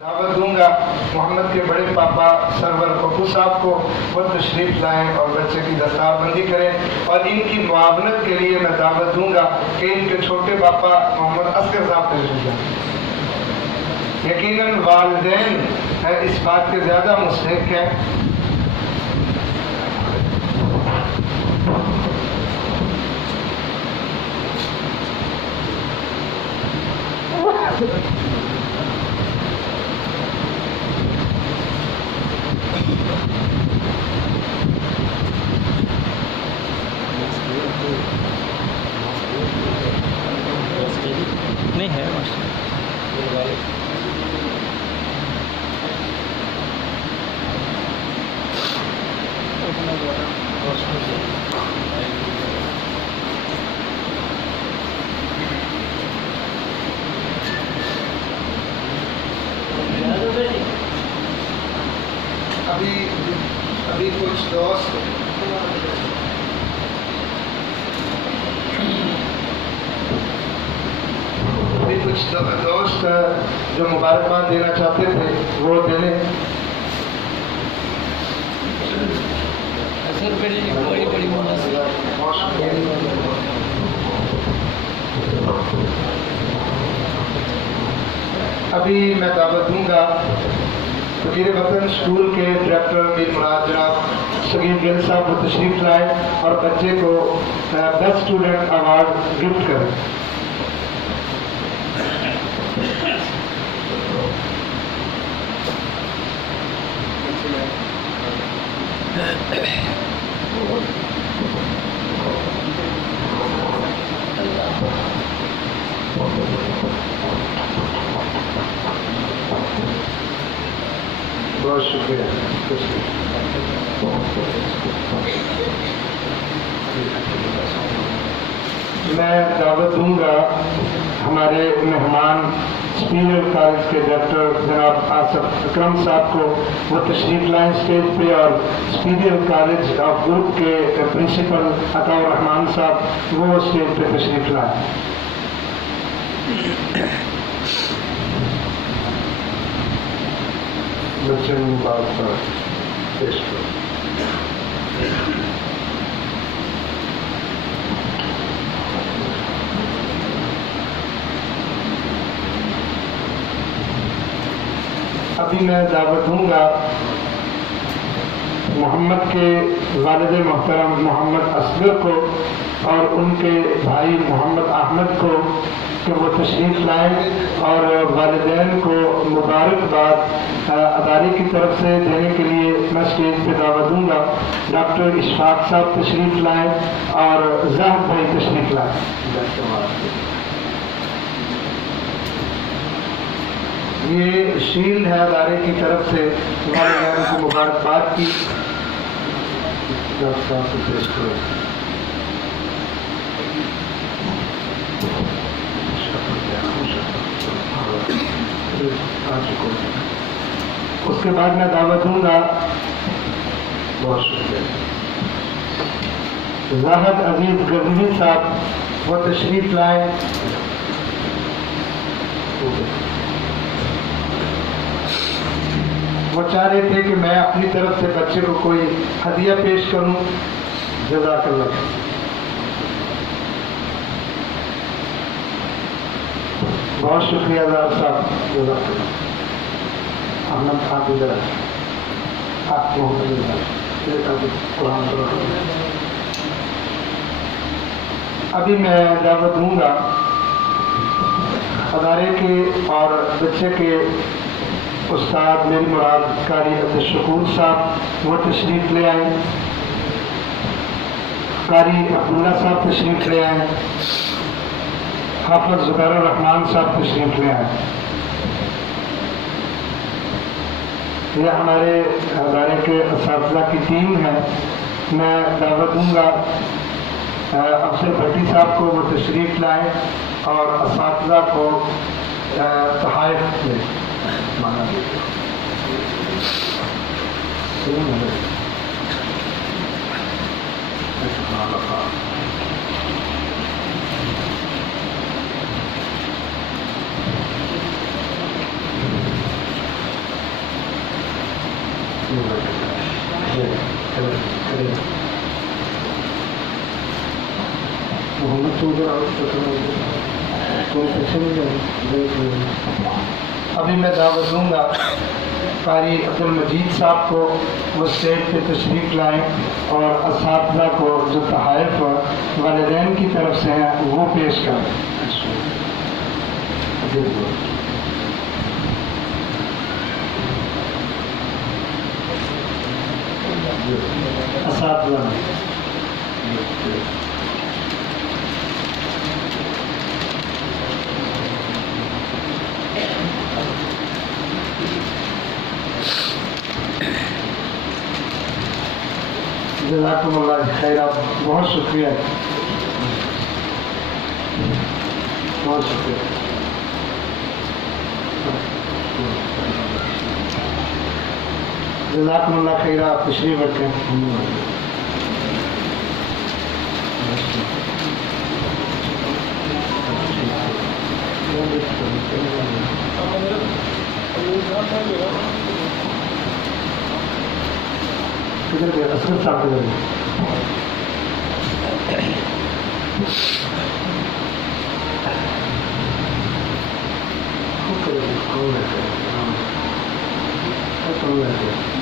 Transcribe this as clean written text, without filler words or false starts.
دعوت دوں گا محمد کے بڑے پاپا سرور ابو صاحب کو، وہ تشریف لائیں اور بچے کی دستار بندی کریں، اور ان کی معاونت کے لیے میں دعوت دوں گا کہ ان کے چھوٹے پاپا محمد اصغر صاحب تشریف لائیں۔ یقیناً والدین اس بات کے زیادہ مستحق ہیں۔ نہیں ہے ابھی کچھ دوست جو مبارکباد دینا چاہتے تھے وہ دے لیں۔ ابھی میں دعوت دوں گا فقیر وطن اسکول کے ڈائریکٹر میر مراد جناب سگیر گل صاحب وہ تشریف لائے اور بچے کو بیسٹ اسٹوڈنٹ ایوارڈ گفٹ کریں۔ بہت شکریہ۔ میں دعوت دوں گا ہمارے مہمان سپیریئر کالج کے ڈائریکٹر جناب آصف اکرم صاحب کو، وہ تشریف لائیں اسٹیج پہ، اور سپیریئر کالج آف گروپ کے پرنسپل عطاء الرحمان صاحب وہ اسٹیج پہ تشریف لائیں۔ بچے مبارکباد پیش کرو۔ ابھی میں دعوت دوں گا محمد کے والد محترم محمد اصغر کو اور ان کے بھائی محمد احمد کو کہ وہ تشریف لائیں اور والدین کو مبارکباد ادارے کی طرف سے دینے کے لیے میں اسٹیج پہ دعوت دوں گا۔ ڈاکٹر اشفاق صاحب تشریف لائیں اور زاہد بھائی تشریف لائیں۔ یہ شیلڈ ہے ادارے کی طرف سے والدین کو مبارکباد کی۔ ڈاکٹر صاحب سے پیش کرو۔ اس کے بعد میں دعوت دوں گا بہت شکریہ زاہد عزیز غزنوی صاحب، وہ تشریف لائیں۔ وہ چاہ رہے تھے کہ میں اپنی طرف سے بچے کو کوئی ہدیہ پیش کروں۔ جزاک اللہ۔ بہت شکریہ زاہد صاحب، جزاک اللہ۔ احمد خان ادھر آپ کو قرآن۔ ابھی میں دعوت دوں گا ادارے کے اور بچے کے استاد میر مراد قاری عبدالشکور صاحب، وہ تشریف لے آئیں۔ قاری عبداللہ صاحب تشریف لے آئیں۔ حافظ زبیر الرحمان صاحب تشریف لے آئیں۔ یہ ہمارے ادارے کے اساتذہ کی ٹیم ہے۔ میں دعوت دوں گا افضل بھٹی صاحب کو، وہ تشریف لائیں اور اساتذہ کو تحائف دیں۔ ابھی میں دعوت دوں گا قاری عبد المجید صاحب کو، وہ اسٹیج پہ تشریف لائیں اور اساتذہ کو جو تحائف والدین کی طرف سے ہیں وہ پیش کریں. اساتذہ جزاکم اللہ خیر، آپ بہت شکریہ، بہت شکریہ. جزاکم اللہ خیر، آپ تشریف رکھیں. کدھر گئے اسد صاحب؟ کدھر گئے؟ کون ہے؟